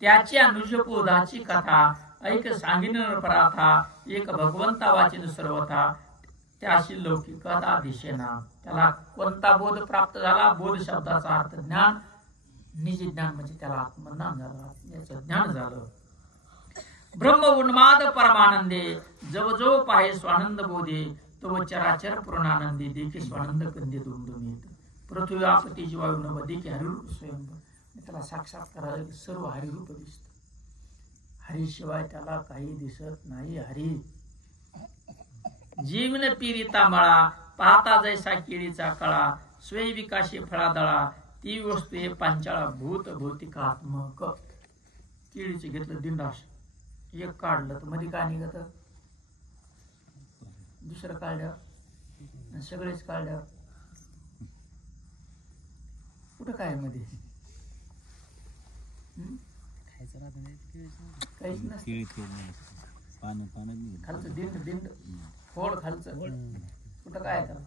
त्याची अनुजपोदाची कथा, ऐक सांगिन पराथा. एक भगवंता वाचिन सर्वथा, त्याशी लौकिकता दिशेना. त्याला कोणता बोध प्राप्त झाला? बोध शब्दाचा अर्थ ज्ञान. निज ज्ञान म्हणजे त्याला आत्मज्ञान झालं, याचं ज्ञान झालं. ब्रह्म उन्माद परमानंदे, जव जो पाहे स्वानंद बोधे. तो चराचर पूर्णानंदी, देखी स्वानंद कंदे दुमदुमीत. पृथ्वी आपती जीवायू नभ, देखी हरिरूप स्वयं. त्याला साक्षात करायला सर्व हरिरूप दिसत. हरीशिवाय त्याला काही दिसत नाही. हरी जीवन पिरिता मळा, पाहता जैसा केळीचा कळा. स्वय विकाशी फळादळा, ती वस्तू हे पांचाळा. भूत भौतिकात्मक. केळीचे घेतलं दिंडाश, एक काढलं तर मध्ये काय निघत, दुसरं काढलं, सगळेच काढलं, कुठं काय मध्ये काहीच नसतं. खालचं दिंड दिंड फोड खालचं कुठं काय त्याला.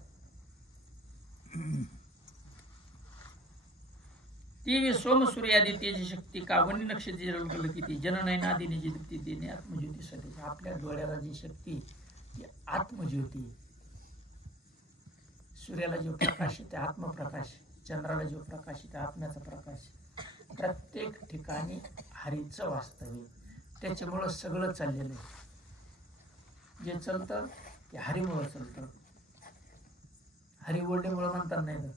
ती सोम सूर्यादी तेज शक्ती का वनी नक्षत्र किती जननयनादी निजी दीप्ती देणे आत्मज्योती साठी. आपल्या डोळ्याला जी शक्ती ती आत्मज्योती. सूर्याला जो प्रकाश ते आत्मप्रकाश. चंद्राला जो प्रकाश आहे आत्म्याचा प्रकाश, प्रत्येक ठिकाणी हरीचं वास्तव्य, त्याच्यामुळं सगळं चाललेलं आहे. जे चालतं ते हरीमुळं चालतं. हरी बोलण्यामुळं म्हणतात नाही तर.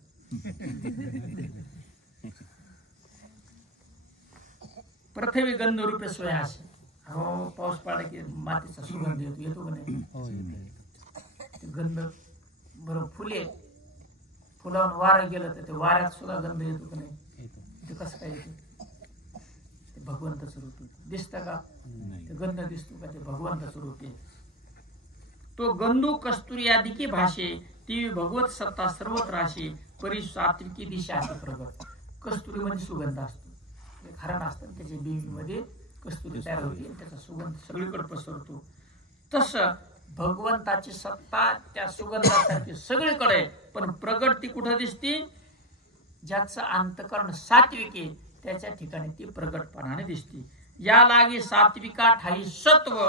पृथ्वी गंध रूपे स्वयंशी. हो, पाऊस पडला की मातीचा सुगंध येतो का नाही? ते गंध बरोबर फुले, फुलावून वारं गेलं तर ते वाऱ्यात सुद्धा गंध येतो का नाही? ते कसं काय येतो? ते भगवंताचं रूप आहे. दिसतं का ते गंध? दिसतो का? ते भगवंताचं रूप आहे. तो गंधू कस्तुरी आदिकी भाषे, ती भगवत सत्ता सर्वत्र राशी, परी सात्विकी दिशा प्रगट. कस्तुरीमध्ये सुगंध असतो, खरण असतं, त्याच्या बीमध्ये कस्तुरी तयार होते, त्याचा सुगंध सगळीकडे पसरतो. तसं भगवंताची सत्ता त्या सुगंधासारखी सगळीकडे, पण प्रगट ती कुठं दिसती? ज्याचं अंतकरण सात्विकी त्याच्या ठिकाणी ती प्रगटपणाने दिसती. या लागी सात्विका ठाई सत्व,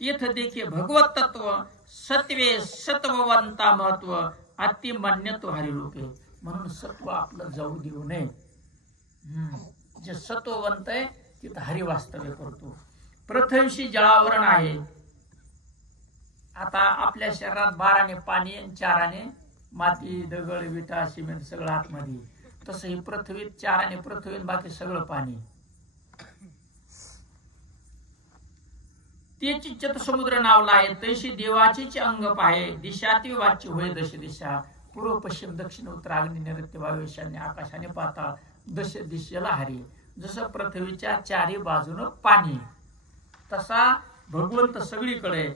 तीर्थ देखे भगवत तत्व, सत्वे सत्ववंता महत्व, अति मान्यत्व हरिरूपे. म्हणून सत्व आपलं जाऊ देऊ नये. जे सत्ववंत आहे तिथं हरी वास्तव्य करतो. पृथ्वीशी जळावरण आहे. आता आपल्या शरीरात 12 पाणी, 4 माती, दगड, विटा, सिमेंट सगळं आतमध्ये. तसं ही पृथ्वीत 4 पृथ्वी, बाकी सगळं पाणी. त्याची चतुसमुद्र नावला आहे. तैशी देवाचीच अंग पाहे, दिशाती वाच्य होय दश दिशा. पूर्व पश्चिम दक्षिण उत्तर अग्नी नैऋत्य वायू ईशान्य आकाशाने पाताळ, दश दिशेला हरी. जसं पृथ्वीच्या 4 बाजूनं पाणी, तसा भगवंत सगळीकडे.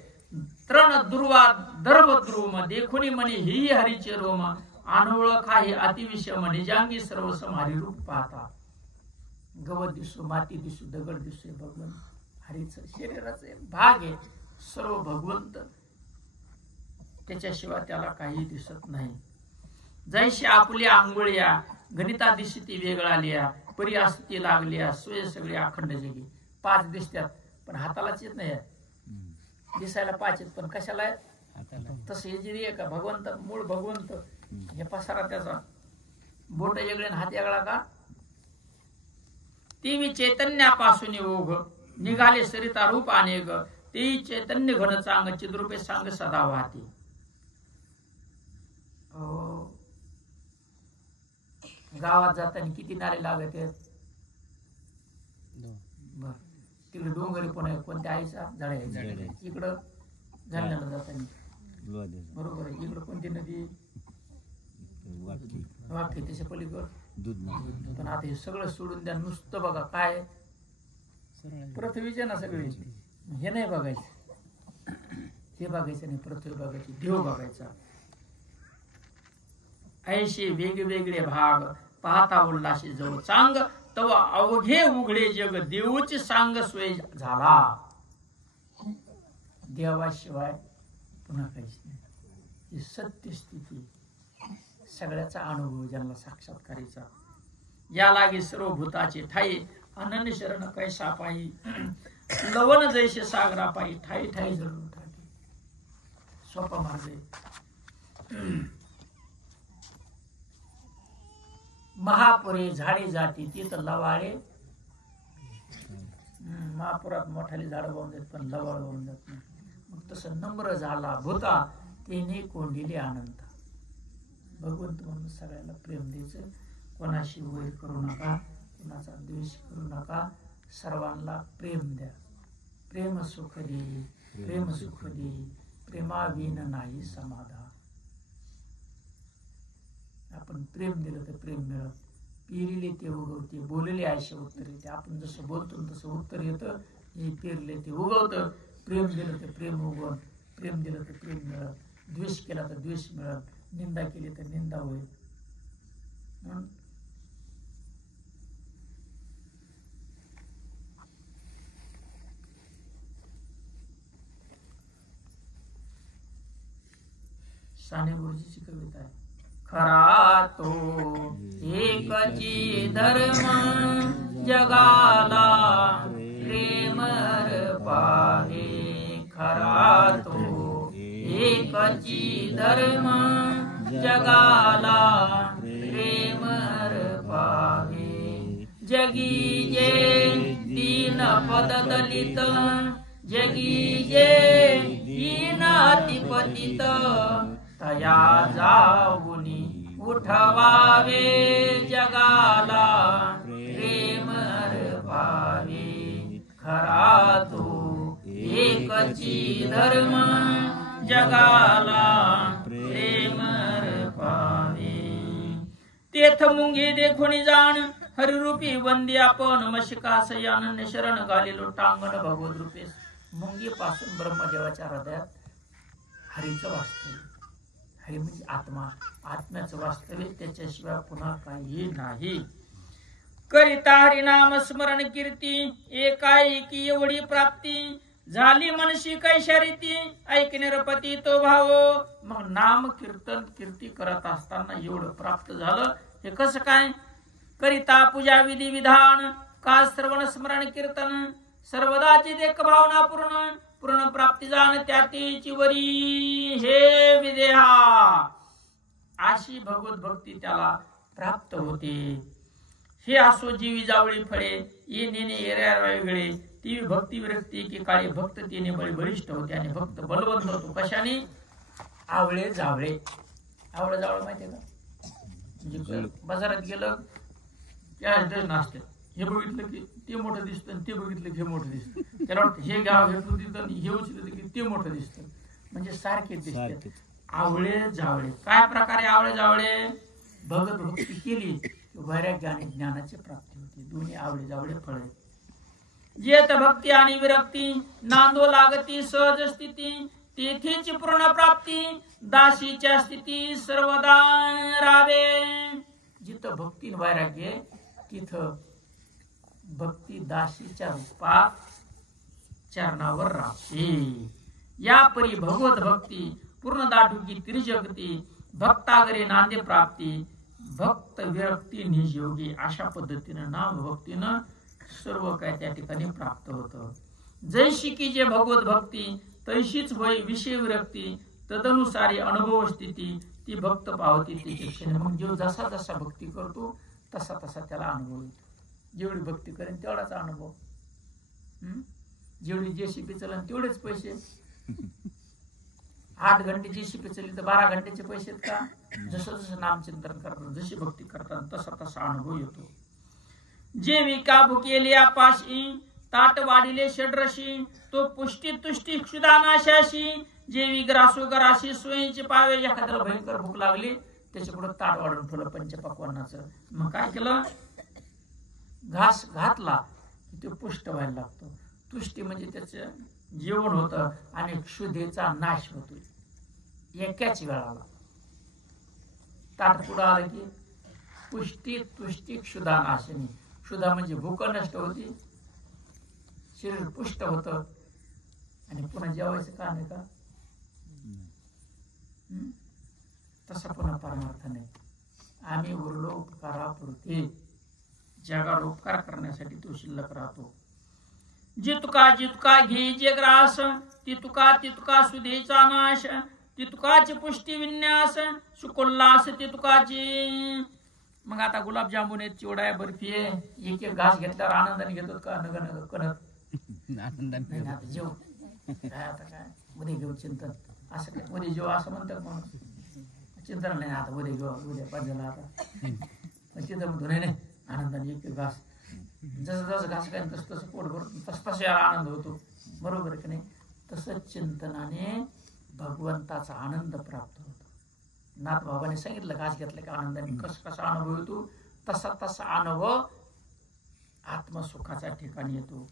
तृण दुर्वा दर्भ ध्रुव, देखुनी म्हणे ही हरीचे रोम, अनोळखा हे अतिविषम निजांगी सर्वसम हरिरूप पाहता. गवत दिसू, माती दिसू, दगड दिसू, भगवंत हरीच शरीराचे भाग आहे. सर्व भगवंत, त्याच्याशिवाय त्याला काही दिसत नाही. जैशी आपुल्या आंघोळ्या, गणिता दिसती वेगळा लिया, परी असती लागल्या, सोय सगळे अखंड जगी. 5 दिसतात पण हातालाच येत नाही. दिसायला 5 आहेत पण कशाला आहेत? तसं हे जे आहे का भगवंत, मूळ भगवंत, हे पसारा त्याचा. बोट वेगळे हात वेगळा का? ती चैतन्यापासून ओघ, निघाले सरिता रूप अनेक, ते चैतन्य घन चांग, चिद्रूपे सांग सदा वाहते. गावात जाताना किती नारे लागत आहेत? तिकडे डोंगरी पण आहे, कोणत्या आईचा झाड आहे. इकडं जालन्याला जाताना बरोबर आहे. इकडं कोणती नदी? वाकी. त्याच्या पलीकडं. पण आता हे सगळं सोडून द्या, नुसतं बघा काय पृथ्वीचे ना सगळे. हे नाही बघायचं, हे बघायचं नाही. पृथ्वी बघायची, देव बघायचा. ऐशी वेगवेगळे भाग, पाहता उल्लाशी जवळ चांग, तवा अवघे उघडे जग, देऊची सांग सोय झाला. देवाशिवाय पुन्हा काहीच नाही. ही सत्य स्थिती, सगळ्याचा अनुभव ज्यांना साक्षात्कारीचा. या लागी सर्व भूताचे ठाई, अनन्य शरण कैसा पायी, लवण जैसे सागरा पायी, ठाई ठाई जळून ठाकी. सोपा मार्ग आहे. महापुरे झाडे जाती, तिथं लवाळे. महापुरात मोठाली झाडं वाहून देत पण लवाळ वाहून जात नाही. मग तसं नम्र झाला भूता, तेने कोंडिले आनंद. भगवंत म्हणून सगळ्याला प्रेम द्यायचं. कोणाशी वैर करू नका, कोणाचा द्वेष करू नका, सर्वांना प्रेम द्या. प्रेम सुख दे, प्रेम सुख दे, प्रेमाविन नाही समाधान. आपण प्रेम दिलं तर प्रेम मिळत. पेरिले ते उगवते, बोलले आयुष्य उत्तर येते. आपण जसं बोलतो तसं उत्तर येतं. हे पेरले ते उगवतं. प्रेम दिलं तर प्रेम उगवत, प्रेम दिलं तर प्रेम मिळत, द्वेष केला तर द्वेष मिळत, निंदा केली तर निंदा होईल. साने गुरुजीची कविता आहे. खरा तो एकची धर्म, जगाला प्रेम पाहे. खरा तो एकची धर्म, जगाला प्रेम पद दलित जगी जे दीन अतिपतित तया जाऊनी उठवावे जगाला प्रेम पावे खरा तो एकची धर्म जगाला प्रेम पावे तेथ मुंगी देखुनी जाण हरिरूपी वंदे आपण मशिकास अनन्य शरण घालेलो टांगण भगवत रूपे मुंगी पासून ब्रह्मदेवाच्या हृदयात हरीचं वास्तव्य हरी म्हणजे आत्मा आत्म्याचं वास्तव्य त्याच्याशिवाय पुन्हा काही नाही करिता हरिनाम स्मरण कीर्ती एकाएकी एवढी प्राप्ती झाली मनशी कैशारीती ऐकणे रपती तो भाव मग नाम कीर्तन कीर्ती करत असताना एवढं प्राप्त झालं हे कसं काय करिता पूजा विधी विधान का श्रवण स्मरण कीर्तन सर्वदाची देख भावना पूर्ण पूर्ण प्राप्ती जाण त्यातीची वरी हे विदेहा अशी भगवत भक्ती त्याला प्राप्त होते हे असो जीवी जावळी फळे ये नेने येऱ्या वेगळे ती भक्ती विरक्ती की काळी भक्त तिने बळीष्ठ होते आणि भक्त बलवंत होतो कशाने आवळे जावळे आवळे जावळे माहितीये का म्हणजे बाजारात गेलं कॅश डझन असते हे बघितलं की ते मोठं दिसतं ते बघितलं की हे मोठं दिसतं त्याला वाटतं हे गाव घेतलं तिथं हे उचललं की ते मोठं दिसतं म्हणजे सारखे दिसते आवळे जावळे काय प्रकारे आवळे जावळे भगत भक्ती केली वैराग्य आणि ज्ञानाची प्राप्ती होती दोन्ही आवळे जावळे फळे जेत भक्ती आणि विरक्ती नांदो लागती सहज स्थिती तेथीच पूर्ण प्राप्ती दासीच्या स्थिती सर्वदा रावे जिथं भक्ती वैराग्य तिथं भक्ती दासीच्या रूपात चरणावर राहते या परी भगवत भक्ती पूर्ण दाटुकी त्रिजगती भक्तागरे नांदे प्राप्ती भक्त विरक्ती निजयोगी अशा पद्धतीने नाम भक्तीनं सर्व काय त्या ठिकाणी प्राप्त होतं जैशी की जे भगवत भक्ती तैशीच होय विषय विरक्ती तदनुसारी अनुभव स्थिती ती भक्त पावती तिचे क्षण मग जो जसा जसा भक्ती करतो तसा तसा त्याला अनुभव येतो जेवढी भक्ती करेन तेवढाच अनुभव जेवढी जेसीपी चलन तेवढेच पैसे 8 घंटे जेसीपी चली तर 12 घंटेचे पैसे आहेत का जसं जसं नामचिंतन करतात जशी भक्ती करतात तसा तसा अनुभव येतो जे विका भुकेले आपाशी ताट वाढिले षड्रशी तो पुष्टी तुष्टी क्षुदानाशाशी जे विग्रासो गराशी सोयीचे पावे एखाद्याला भयंकर भूक लागली त्याच्या पुढे ताट वाढून ठेवलं पंचपक्वान्नाचं मग काय केलं घास घातला की तो पुष्ट व्हायला लागतो तुष्टी म्हणजे त्याचं जेवण होतं आणि क्षुधेचा नाश होतो एकाच वेळाला ताट पुढे आलं की पुष्टी तुष्टी क्षुधा नाशिनी क्षुधा म्हणजे भूक नष्ट होती शरीर पुष्ट होत आणि पुन्हा जेवायचं का नाही का तसा पुन्हा परमार्थ नाही आम्ही उरलो उपकारापुरते जगाला उपकार करण्यासाठी तो शिल्लक राहतो जितका घे जे ग्रास तितुका सुधेचा नाश तितुकाची पुष्टी विन्यास सुकोल्लास तितुकाची मग आता गुलाबजामुन आहेत चिवडा आहे बर्फी आहे एक एक घास घेतल्यावर आनंदाने घेतो का नग नग कणत आनंदाने आता जेव काय आता काय उद्या घेऊ चिंतन असं काय उद्या जेव असं म्हणतात म्हणून चिंतन नाही आता उद्या घेऊ उद्या पाहिजे आता चिंतन म्हणतो नाही आनंदाने एक घास जसं जसं घास काय तसं तसं पोट भरतो तसं तसं याला आनंद होतो बरोबर की नाही तसंच चिंतनाने भगवंताचा आनंद प्राप्त होतो नाथ बाबाने सांगितलं घास घेतलं की आनंदाने कसा कसा अनुभव येतो तसा तसा अनुभव आत्मसुखाच्या ठिकाणी येतो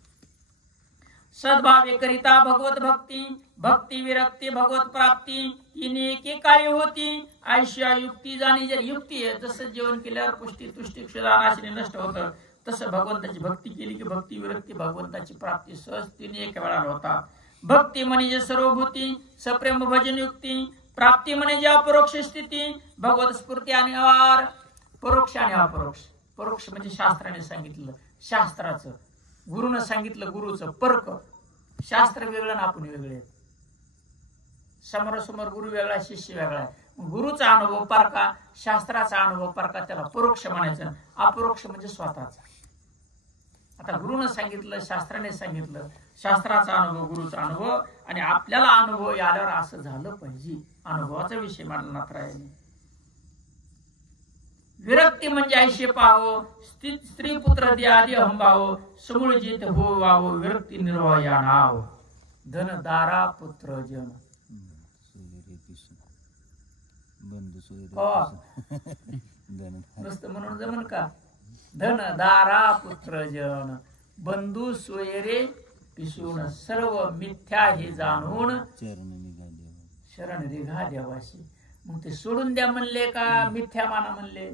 सद्भावे करिता भगवत भक्ती भक्ती विरक्ती भगवत प्राप्ती तिने एकेकाळी होती आयुष्या युक्ती जाणी जर युक्ती आहे जसं जेवण केल्यावर पुष्टी तुष्टी क्षुधानाशिनी नष्ट होतं तसं भगवंताची भक्ती केली की भक्ती विरक्ती भगवंताची प्राप्ती सहज तिने एक वेळाला होता भक्ती म्हणजे सर्वभूती सप्रेम भजन युक्ती प्राप्ती म्हणजे अपरोक्ष स्थिती भगवत स्फूर्ती आणि अवार परोक्ष आणि अपरोक्ष परोक्ष म्हणजे शास्त्राने सांगितलं शास्त्राचं गुरुनं सांगितलं गुरुचं पर्क शास्त्र वेगळं ना आपण वेगळे समोरासमोर गुरु वेगळा शिष्य वेगळा गुरुचा अनुभव परका शास्त्राचा अनुभव परका त्याला परोक्ष म्हणायचं अपरोक्ष म्हणजे स्वतःचा आता गुरुनं सांगितलं, शास्त्राने सांगितलं, शास्त्राचा अनुभव, गुरुचा अनुभव, आणि आपल्याला अनुभव आल्यावर असं झालं पाहिजे. अनुभवाचा विषय मांडला नाथरायाने. विरक्ती म्हणजे ऐशे पाहो, स्त्री पुत्र दे आदी अहंभाव, समूळ जित हो वाव, विरक्ती निर्वाह या नाव. धन दारा पुत्र जन नुसतं म्हणून जमन का? धन दारा पुत्र जन बंधू सोयरे पिसून, सर्व मिथ्या हे जाणून शरण निघा देवाशी. मग ते सोडून द्या म्हणले का मिथ्या माना म्हणले?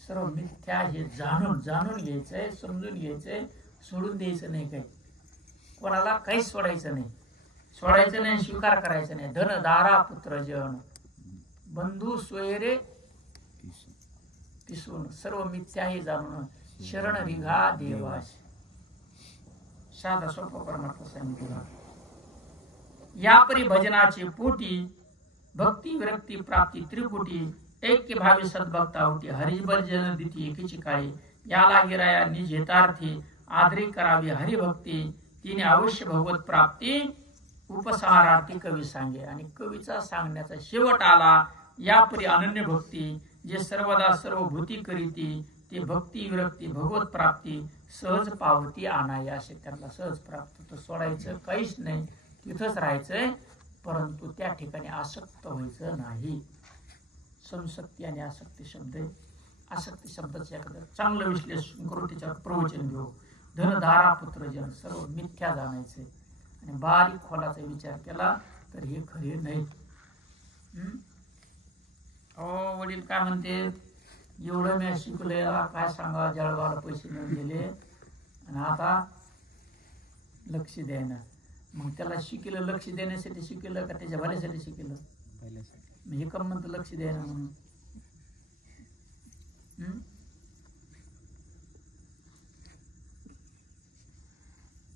सर्व मिथ्या हे जाणून घ्यायचंय, समजून घ्यायचंय, सोडून द्यायचं नाही. काही कोणाला काहीच सोडायचं नाही, स्वीकार करायचं नाही. धन दारा पुत्र जन बंधू सोयरे पिसून, सर्व मिथ्या हे जाणून शरण निघा देवाशी. साधा सोपा परमार्थ सांगितला. या परी भजनाचे पोटी भक्ती विरक्ती प्राप्ती त्रिपुटी, ऐक्य भावी सद्भक्ता होती, हरिभर जन दिती एकीची काळी. याला गिराया निजेतार्थी, आदरी करावी हरिभक्ती, तिने अवश्य भगवत प्राप्ती, उपसहारार्थी कवी सांगे. आणि कवीचा सांगण्याचा शेवट आला. यापरी अनन्य भक्ती, जे सर्वदा सर्व भूती करीती, ते भक्ती विरक्ती भगवत प्राप्ती, सहज पावती आणाय. असे त्यांना सहज प्राप्त. तर सोडायचं काहीच नाही, तिथंच राहायचंय, परंतु त्या ठिकाणी आसक्त व्हायचं नाही. संसक्ती आणि आसक्ती शब्द आहे. आसक्ती शब्दाचं एखादं चांगलं विश्लेषण करून त्याच्यावर प्रवचन घेऊ. धनधारा पुत्रजन, सर्व मिथ्या जाणायचे आणि बारीक खोलाचा विचार केला तर हे खरे नाही. वडील काय म्हणते, एवढं मी शिकले, काय सांगा, जळगावला पैसे मिळून गेले आणि आता लक्ष द्यायना. मग त्याला शिकलं, लक्ष देण्यासाठी शिकलं का त्याच्या भल्यासाठी शिकलं? हे कम म्हणतं लक्ष द्यायना म्हणून.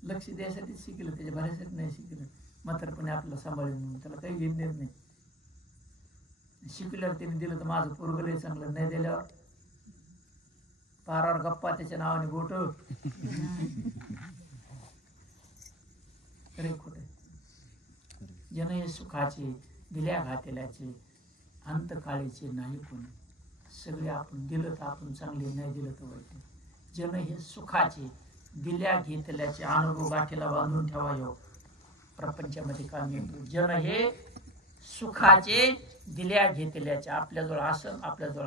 लक्ष द्यायसाठी शिकलं, त्याच्या भल्यासाठी नाही शिकलं. म्हातारपणे आपल्याला सांभाळून म्हणून त्याला काही घेत देत नाही. शिकल्यावर त्याने दिलं तर माझं पोरगं लय चांगलं, नाही दिल्यावर पारावर गप्पा त्याच्या नावाने बोट. खरे खोटे. जन हे सुखाचे दिल्या घातेल्याचे, अंतकाळीचे नाही कोणी. सगळे आपण दिलं तर आपण चांगले, नाही दिलं तर वाईट. जन हे सुखाचे दिल्या घेतल्याचे अनुभव गाठीला बांधून ठेवा. यो प्रपंचामध्ये काम येतो. जन हे सुखाचे दिल्या घेतल्याचे, आपल्याजवळ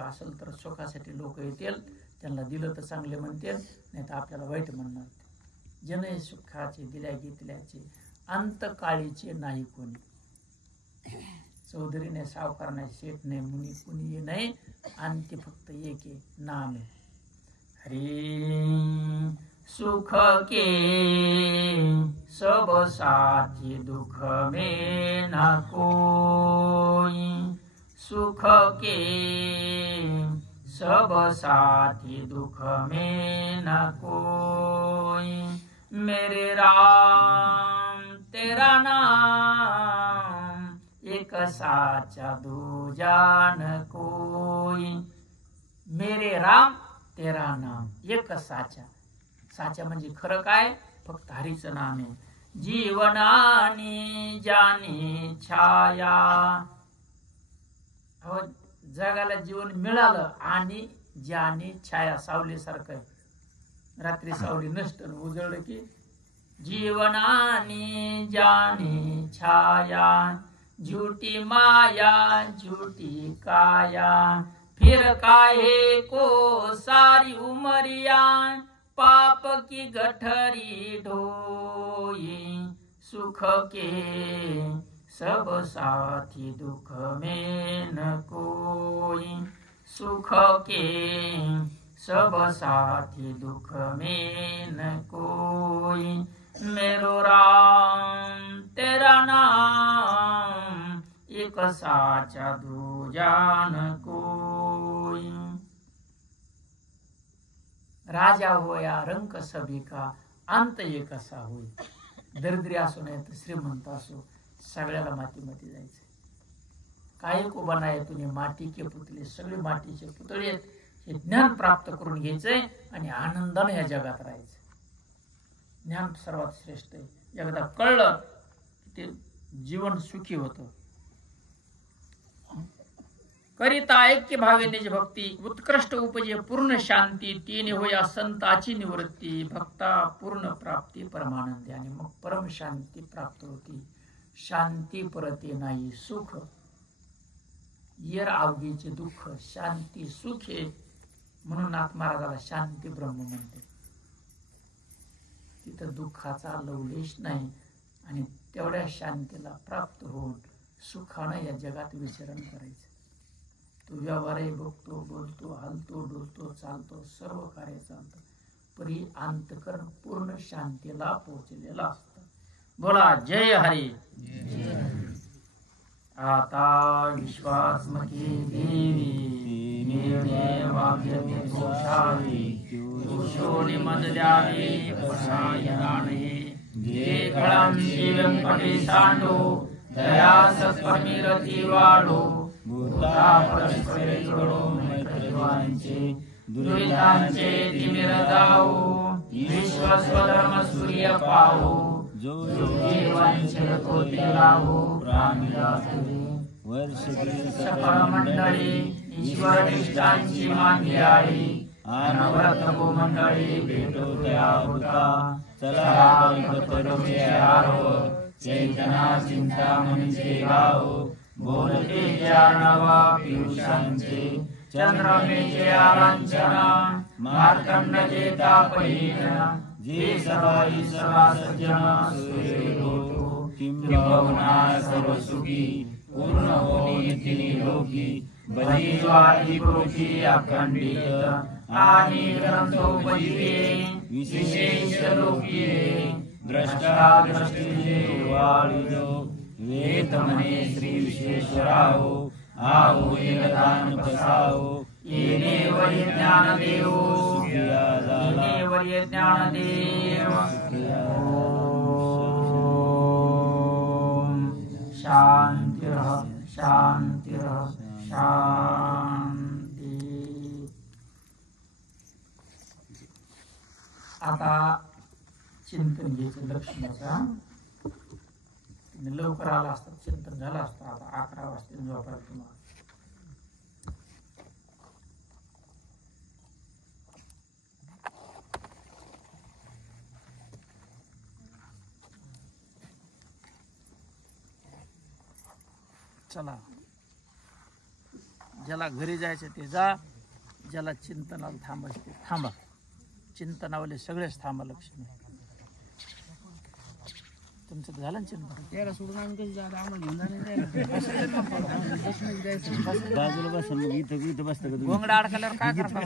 असेल तर सुखासाठी लोक येतील, त्यांना दिलं तर चांगले म्हणतील, नाही तर आपल्याला वाईट म्हणणार. जन हे सुखाचे दिल्या घेतल्याचे, अंतकाळीचे नाही कोणी. चौधरी नाही, सावकार नाही, शेठ नाही, मुनी कुणी नाही, आणि ते फक्त एक आहे, नाम आहे. हरी सुख के सब साथी, दुख में न कोई. सुख के सब साथी, दुख में न कोई. मेरे राम तेरा नाम, एक साचा दूजा न कोई. मेरे राम तेरा नाम, एक साचा. साचा म्हणजे खरं काय? फक्त हरीचं नाम आहे. जीवनानी जानी छाया. जगाला जीवन मिळालं आणि जानी छाया, सावली सारखं. रात्री सावली नष्ट, उजळलं की जीवनानी जानी छाया. झूठी माया झूठी काया, फिर काहे को सारी उमरिया. पाप की गठरी ढोई, सुख के सब साथी, दुख में न कोई. सुख के सब साथी, दुख में न कोई. मेरो राम तेरा नाम, एक साचा दूजा न कोई. राजा होया रंक सभी का, अंत एक असा होई. दरिद्री असो नाही तर श्रीमंत असो, सगळ्याला मातीमध्ये जायचं. काही को बनाये तुने माटी के पुतळे, सगळे मातीचे पुतळे आहेत. हे ज्ञान प्राप्त करून घ्यायचंय आणि आनंदाने या जगात राहायचं. ज्ञान सर्वात श्रेष्ठ आहे. एकदा कळलं की ते जीवन सुखी होतं. करिता ऐक्य भावे निज भक्ती उत्कृष्ट उपजे पूर्ण शांती तीन होया संताची निवृत्ती भक्ता पूर्ण प्राप्ती परमानंदी. आणि मग परम शांती प्राप्त होती. शांती परते नाही सुख येर अवघीचे दुःख शांती सुख आहे म्हणून महाराजाला शांती ब्रह्म म्हणते. तिथं दुःखाचा लवलेश नाही आणि तेवढ्या शांतीला प्राप्त होऊन सुखानं या जगात विचरण करायचं. तो व्यवहारही बघतो, बोलतो, हलतो, डोलतो, चालतो, सर्व कार्य चालतं, परी अंतकरण पूर्ण शांतीला पोहोचलेला असतं. बोला जय हरी. आता विश्वासमती देवी निर्णय पुरुषोनि मद द्यावे पसायदाने जे कळम शिवम पटे सांडो दया सत्पमीरती वाढो भूता परस्परे जोडो मैत्रिवांचे दुरितांचे तिमिर जाओ विश्व स्वधर्म सूर्य पाहो जो जीवांचे होते लाभो सकळ मंडळी ईश्वर निष्ठांची मांदियाळी अनवरत मंडळी भेटो त्या होता चला कल्पतरुचे आरो चैतना चिंतामणीचे गाव बोलते ज्या नवा पियुषांचे चंद्रमेचे आलांछना मार्कंडचे तापहीन जे सभाई सभा सज्जन सूर्य होतो किंबहुना सर्व सुखी पूर्ण होई तिनी लोकी बली ज्वाली कृती अखंडित आणि ग्रंथोपजीवे विशेष लोकीये द्रष्टा दृष्टीचे वाळिजो वेद मने श्री विश्वेश्वराहो आओ एकदान बसाओ येणे वरी ज्ञान देव येणे वरी ज्ञान देव. ओम शांती शांती शांती. आता चिंतन घ्यायचं लक्ष्मीचा. लवकर आला असता चिंतन झालं असतं. आता 11 वाजता झोपायला तुम्हाला. चला ज्याला घरी जायचं ते जा, ज्याला चिंतनाला थांबायचं ते थांबा. चिंतनावाले सगळेच थांबा. लक्ष्मी तुमचं झालं चिंतन. त्याला सोडून आम्ही कशी जात आम्हाला घेऊन जाणार बाजूला बसून इथं बसतं गोंगडा अडकल्यावर काय करता?